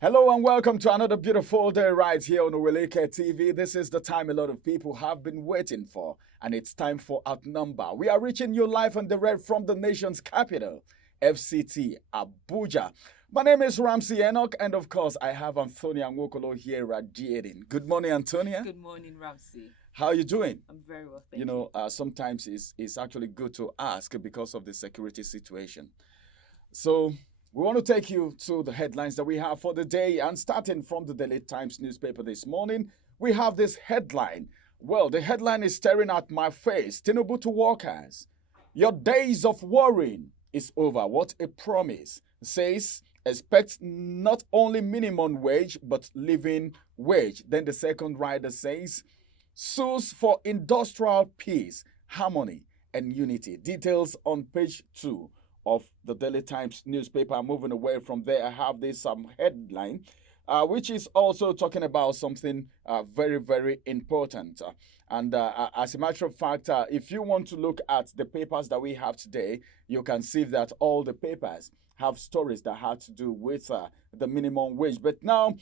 Hello and welcome to another beautiful day right here on Oweleketv. This is the time a lot of people have been waiting for, and it's time for Outnumber. We are reaching you live and direct from the nation's capital, FCT, Abuja. My name is Ramsey Enoch, and of course, I have Antonia Nwokolo here radiating. Good morning, Antonia. Good morning, Ramsey. How are you doing? I'm very well, thank you. Sometimes it's actually good to ask because of the security situation. So we want to take you to the headlines that we have for the day. And starting from the Daily Times newspaper this morning, we have this headline. Well, the headline is staring at my face. Tinubu to workers. Your days of worrying is over. What a promise. Says, expect not only minimum wage, but living wage. Then the second rider says, sues for industrial peace, harmony, and unity. Details on page 2 of the Daily Times newspaper. Moving away from there, I have this headline, which is also talking about something very, very important. And as a matter of fact, if you want to look at the papers that we have today, you can see that all the papers have stories that had to do with the minimum wage. But now,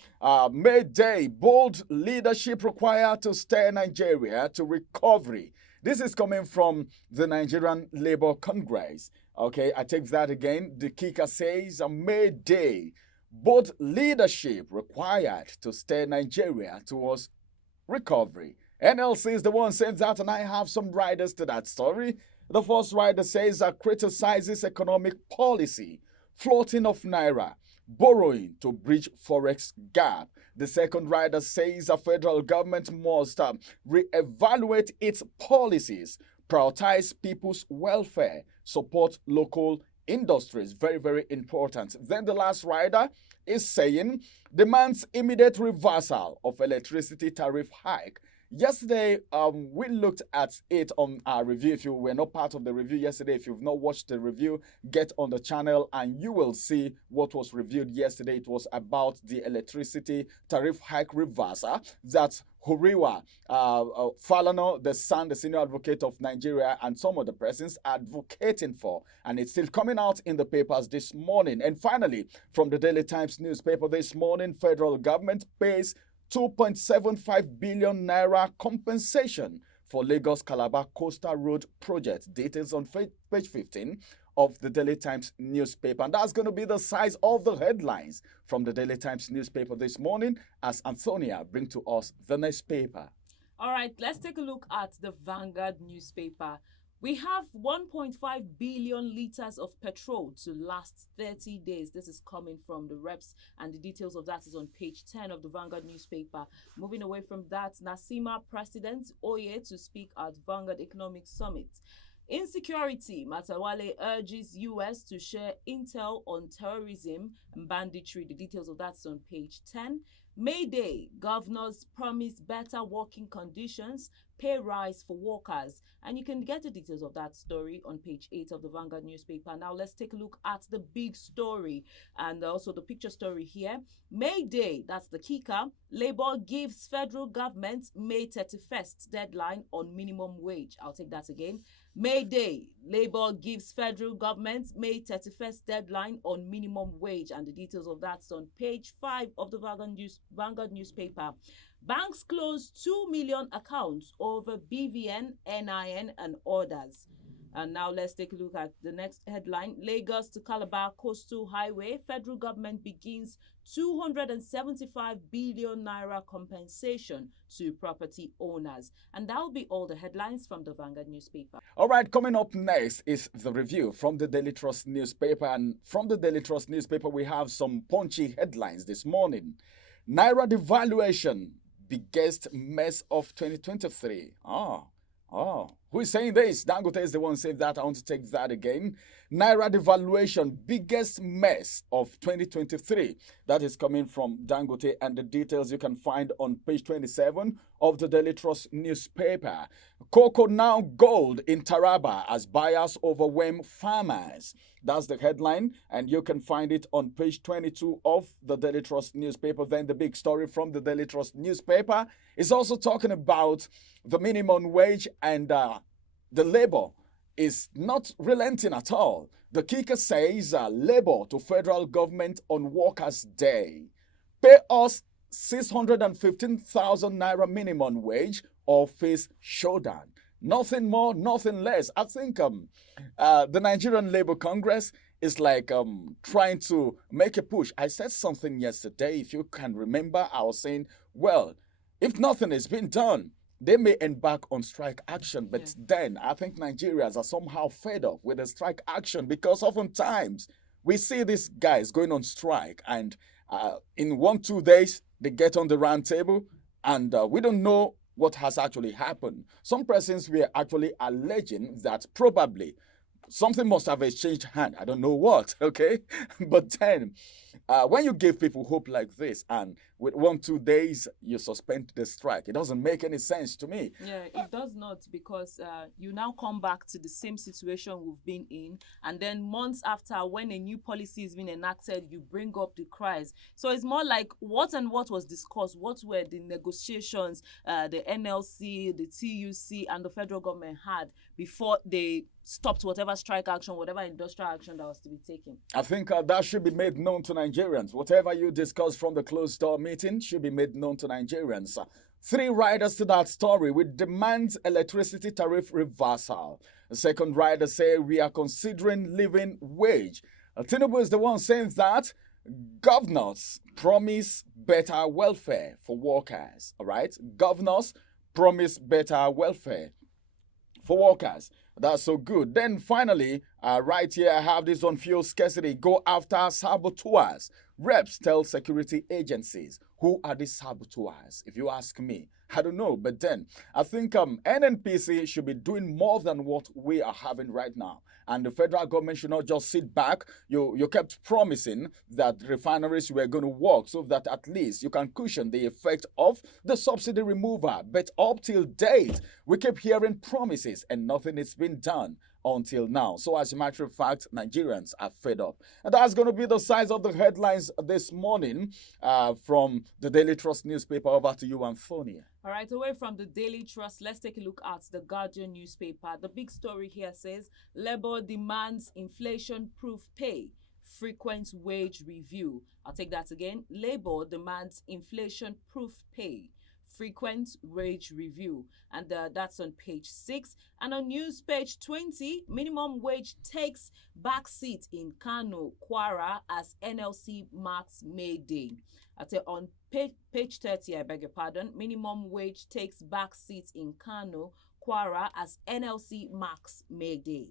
May Day, bold leadership required to steer Nigeria to recovery. This is coming from the Nigerian Labour Congress. Okay, I take that again. The kicker says, May Day, bold leadership required to steer Nigeria towards recovery. NLC is the one saying that, and I have some riders to that story. The first rider says that criticizes economic policy, floating of naira, borrowing to bridge forex gap. The second rider says the federal government must reevaluate its policies, prioritize people's welfare, support local industries. Very, very important. Then the last rider is saying demands immediate reversal of electricity tariff hike. Yesterday, we looked at it on our review. If you were not part of the review yesterday, if you've not watched the review, get on the channel and you will see what was reviewed yesterday. It was about the electricity tariff hike reversal that Huriwa Falana, the senior advocate of Nigeria, and some of the persons advocating for. And it's still coming out in the papers this morning. And finally, from the Daily Times newspaper this morning, federal government pays 2.75 billion naira compensation for Lagos Calabar Coastal Road project. Details on page 15 of the Daily Times newspaper. And that's going to be the size of the headlines from the Daily Times newspaper this morning as Antonia brings to us the next paper. All right, let's take a look at the Vanguard newspaper. We have 1.5 billion liters of petrol to last 30 days. This is coming from the reps, and the details of that is on page 10 of the Vanguard newspaper. Moving away from that, Nasima President Oye to speak at Vanguard Economic Summit. Insecurity, Matawale urges US to share intel on terrorism and banditry. The details of that is on page 10. May Day, governors promise better working conditions, pay rise for workers. And you can get the details of that story on page 8 of the Vanguard newspaper. Now let's take a look at the big story and also the picture story here. May Day, that's the kicker. Labour gives federal government May 31st deadline on minimum wage. I'll take that again. May Day, Labour gives federal government May 31st deadline on minimum wage, and the details of that's on page 5 of the Vanguard newspaper. Banks close 2 million accounts over BVN, NIN, and others. And now let's take a look at the next headline. Lagos to Calabar Coastal Highway, federal government begins 275 billion naira compensation to property owners. And that will be all the headlines from the Vanguard newspaper. All right, coming up next is the review from the Daily Trust newspaper. And from the Daily Trust newspaper, we have some punchy headlines this morning. Naira devaluation, biggest mess of 2023. Who is saying this? Dangote is the one saying that. I want to take that again. Naira devaluation, biggest mess of 2023. That is coming from Dangote, and the details you can find on page 27 of the Daily Trust newspaper. Cocoa now gold in Taraba as buyers overwhelm farmers. That's the headline, and you can find it on page 22 of the Daily Trust newspaper. Then the big story from the Daily Trust newspaper is also talking about the minimum wage, and the labor is not relenting at all. The kicker says Labour to federal government on Workers' Day. pay us 615,000 naira minimum wage or face showdown. Nothing more, nothing less. I think the Nigerian Labour Congress is like trying to make a push. I said something yesterday, if you can remember, I was saying, well, if nothing is being done, they may embark on strike action. But then I think Nigerians are somehow fed up with the strike action because oftentimes we see these guys going on strike and in 1-2 days they get on the round table and we don't know what has actually happened. Some persons were actually alleging that probably something must have exchanged hand. I don't know what, okay? But then, when you give people hope like this and with 1-2 days you suspend the strike, it doesn't make any sense to me. Yeah, it does not, because you now come back to the same situation we've been in, and then months after, when a new policy is being enacted, you bring up the cries. So it's more like what was discussed, what were the negotiations the NLC, the TUC, and the federal government had before they stopped whatever strike action, whatever industrial action that was to be taken. I think that should be made known to Nigerians. Whatever you discuss from the closed door meeting should be made known to Nigerians. 3 riders to that story with demands electricity tariff reversal. The second rider say we are considering living wage. Tinubu is the one saying that governors promise better welfare for workers. All right, governors promise better welfare for workers. That's so good. Then finally, right here, I have this on fuel scarcity. Go after saboteurs. Reps tell security agencies. Who are these saboteurs? If you ask me, I don't know. But then I think NNPC should be doing more than what we are having right now. And the federal government should not just sit back. You kept promising that refineries were going to work so that at least you can cushion the effect of the subsidy removal. But up till date, we keep hearing promises and nothing is being done until now. So as a matter of fact, Nigerians are fed up. And that's going to be the size of the headlines this morning from the Daily Trust newspaper. Over to you, Antonia. All right, away from the Daily Trust, let's take a look at the Guardian newspaper. The big story here says, Labour demands inflation-proof pay, frequent wage review. I'll take that again. Labour demands inflation-proof pay, frequent wage review. And that's on page 6. And on news page 20, minimum wage takes back seat in Kano, Kwara as NLC marks May Day. On page 30, I beg your pardon, minimum wage takes back seat in Kano, Kwara as NLC marks May Day.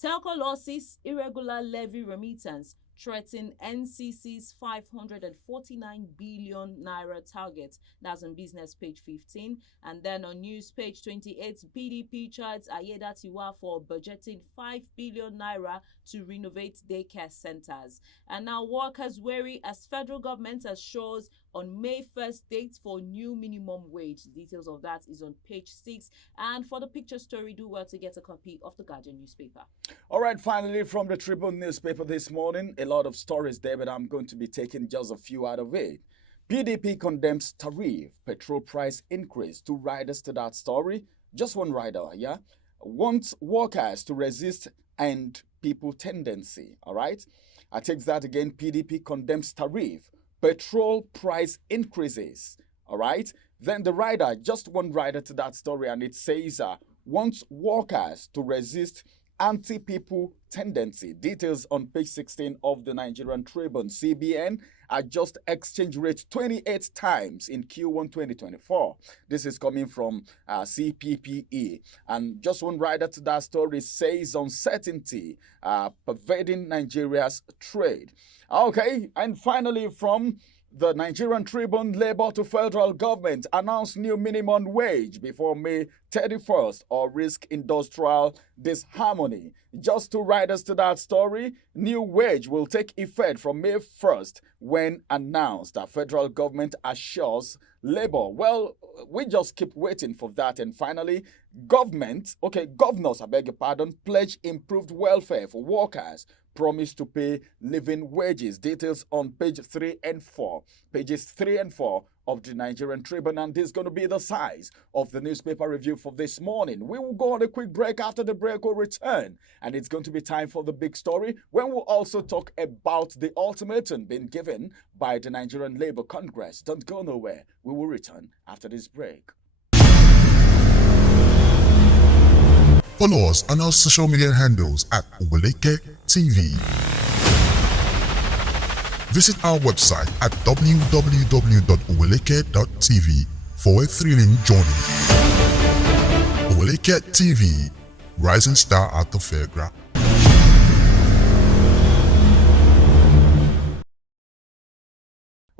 Telco losses, irregular levy remittance threaten NCC's 549 billion naira target. That's on business page 15. And then on news page 28, PDP charges Ayedatiwa for budgeting 5 billion naira to renovate daycare centers. And now workers wary as federal government assures on May 1st date for new minimum wage. Details of that is on page 6. And for the picture story, do well to get a copy of the Guardian newspaper. All right, finally from the Tribune newspaper this morning, a lot of stories there, but I'm going to be taking just a few out of it. PDP condemns tariff, petrol price increase. 2 riders to that story. Just one rider, yeah? Wants workers to resist and people tendency, all right? I take that again. PDP condemns tariff, petrol price increases, all right? Then the rider, just one rider to that story, and it says wants workers to resist anti-people tendency. Details on page 16 of the Nigerian Tribune. CBN adjust exchange rate 28 times in Q1 2024. This is coming from CPPE. And just one rider to that story says uncertainty pervading Nigeria's trade. Okay, and finally from the Nigerian Tribune, Labour to federal government announce new minimum wage before May 31st or risk industrial disharmony. Just 2 riders to that story. New wage will take effect from May 1st when announced. The federal government assures Labour. Well, we just keep waiting for that. And finally, governors, I beg your pardon, pledge improved welfare for workers. promised to pay living wages. Details on page 3 and 4. Pages 3 and 4 of the Nigerian Tribune, and this is going to be the size of the newspaper review for this morning. We will go on a quick break. After the break, we'll return, and it's going to be time for the big story, when we'll also talk about the ultimatum being given by the Nigerian Labour Congress. Don't go nowhere. We will return after this break. Follow us on our social media handles at Oweleketv. Visit our website at www.oweleketv for a thrilling journey. Oweleketv, rising star at the fairground.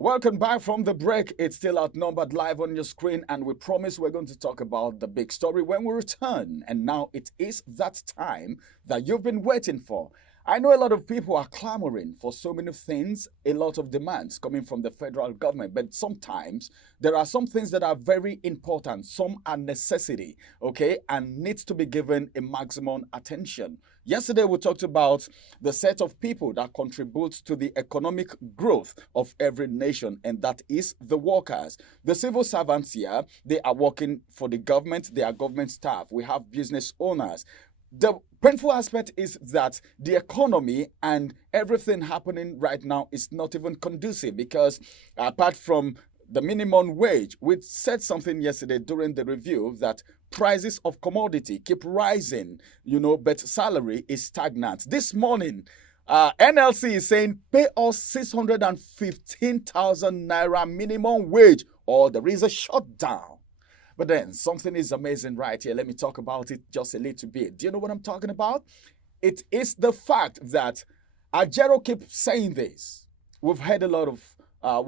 Welcome back from the break. It's still Outnumbered live on your screen, and we promise we're going to talk about the big story when we return. And now it is that time that you've been waiting for. I know a lot of people are clamoring for so many things, a lot of demands coming from the federal government, but sometimes there are some things that are very important. Some are necessity, okay, and needs to be given a maximum attention. Yesterday, we talked about the set of people that contribute to the economic growth of every nation, and that is the workers. The civil servants here, they are working for the government, they are government staff. We have business owners. The painful aspect is that the economy and everything happening right now is not even conducive, because apart from the minimum wage, we said something yesterday during the review that prices of commodity keep rising, but salary is stagnant. This morning, NLC is saying pay us 615,000 naira minimum wage or there is a shutdown. But then something is amazing right here. Let me talk about it just a little bit. Do you know what I'm talking about? It is the fact that Ajero keeps saying this. We've heard about a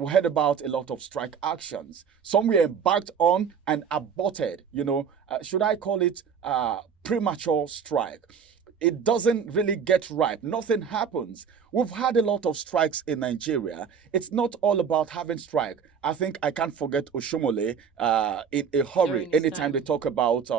lot of strike actions. Some were embarked on and aborted. Should I call it premature strike? It doesn't really get right. Nothing happens. We've had a lot of strikes in Nigeria. It's not all about having strike. I think I can't forget Oshomole in a hurry anytime they talk about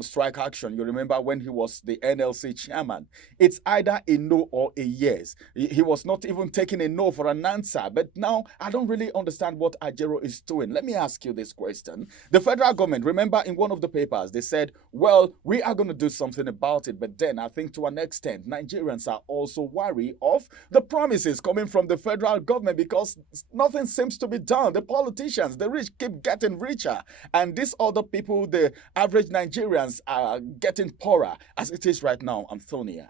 strike action. You remember when he was the NLC chairman. It's either a no or a yes. He was not even taking a no for an answer. But now I don't really understand what Ajero is doing. Let me ask you this question. The federal government, remember in one of the papers, they said, well, we are going to do something about it. But then I think to an extent, Nigerians are also wary of the promises coming from the federal government, because nothing seems to be done. The politicians, the rich, keep getting richer, and these other people, the average Nigerians, are getting poorer as it is right now. Antonia,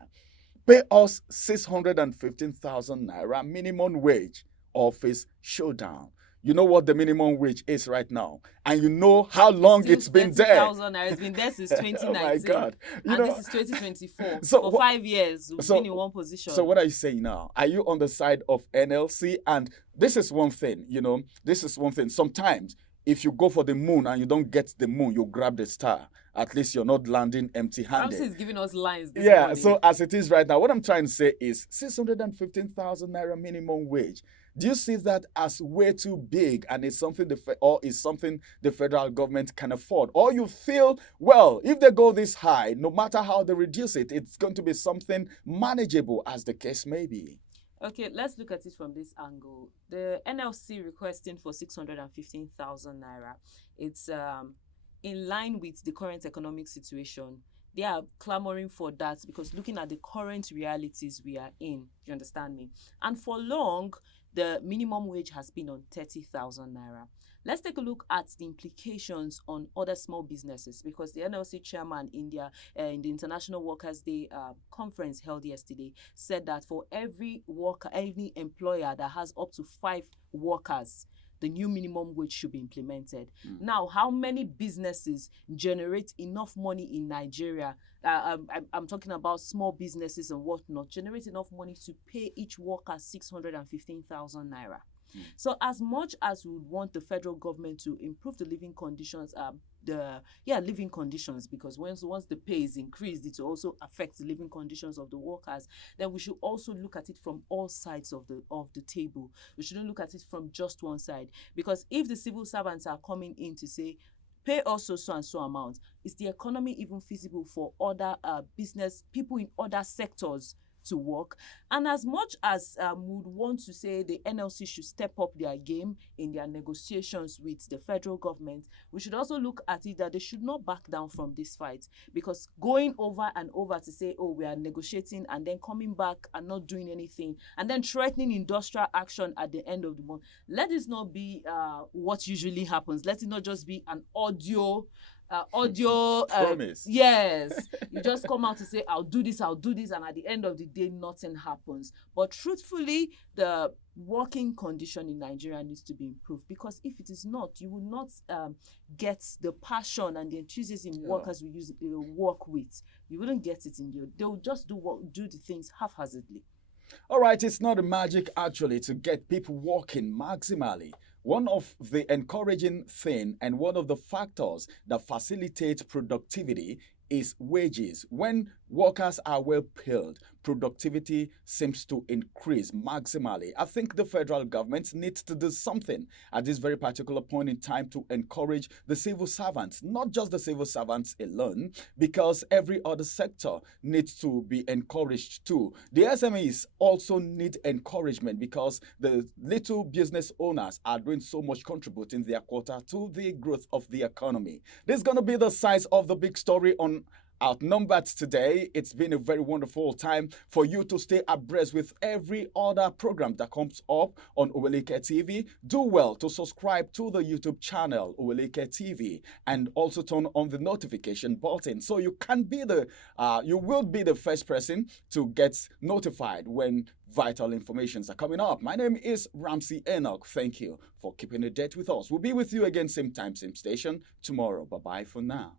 pay us 615,000 naira minimum wage or face showdown. You know what the minimum wage is right now, and you know how long it's been there. It's been there since 2019. Oh my God! This is 2024. So for 5 years, we've been in one position. So what are you saying now? Are you on the side of NLC? And this is one thing. This is one thing. Sometimes, if you go for the moon and you don't get the moon, you grab the star. At least you're not landing empty-handed. Ramsey is giving us lines this morning. So as it is right now, what I'm trying to say is 615,000 naira minimum wage. Do you see that as way too big, and it's something something the federal government can afford? Or you feel, well, if they go this high, no matter how they reduce it, it's going to be something manageable, as the case may be? Okay, let's look at it from this angle. The NLC requesting for 615,000 naira. It's in line with the current economic situation. They are clamoring for that because looking at the current realities we are in, you understand me? And for long, the minimum wage has been on 30,000 naira. Let's take a look at the implications on other small businesses, because the NLC chairman in the International Workers' Day conference held yesterday said that for every worker, any employer that has up to 5 workers, the new minimum wage should be implemented. Now, how many businesses generate enough money in Nigeria? I'm talking about small businesses and whatnot, generate enough money to pay each worker 615,000 naira. So as much as we would want the federal government to improve the living conditions, living conditions, because once the pay is increased, it will also affect the living conditions of the workers, then we should also look at it from all sides of the table. We shouldn't look at it from just one side, because if the civil servants are coming in to say, pay also so and so amount, is the economy even feasible for other business people in other sectors to work. And as much as we would want to say the NLC should step up their game in their negotiations with the federal government, we should also look at it that they should not back down from this fight, because going over and over to say, oh, we are negotiating, and then coming back and not doing anything, and then threatening industrial action at the end of the month, let this not be what usually happens. Let it not just be an audio promise. Yes, you just come out to say, I'll do this, and at the end of the day, nothing happens. But truthfully, the working condition in Nigeria needs to be improved, because if it is not, you will not get the passion and the enthusiasm workers will work with. You wouldn't get it in you. They'll just do the things haphazardly. All right, it's not a magic actually to get people working maximally. One of the encouraging thing and one of the factors that facilitate productivity is wages. When workers are well paid, productivity seems to increase maximally. I think the federal government needs to do something at this very particular point in time to encourage the civil servants, not just the civil servants alone, because every other sector needs to be encouraged too. The SMEs also need encouragement, because the little business owners are doing so much, contributing their quota to the growth of the economy. This is going to be the size of the big story on Outnumbered today. It's been a very wonderful time for you to stay abreast with every other program that comes up on Oweleketv. Do well to subscribe to the YouTube channel Oweleketv, and also turn on the notification button so you can be you will be the first person to get notified when vital informations are coming up. My name is Ramsey Enoch. Thank you for keeping a date with us. We'll be with you again same time, same station tomorrow. Bye-bye for now.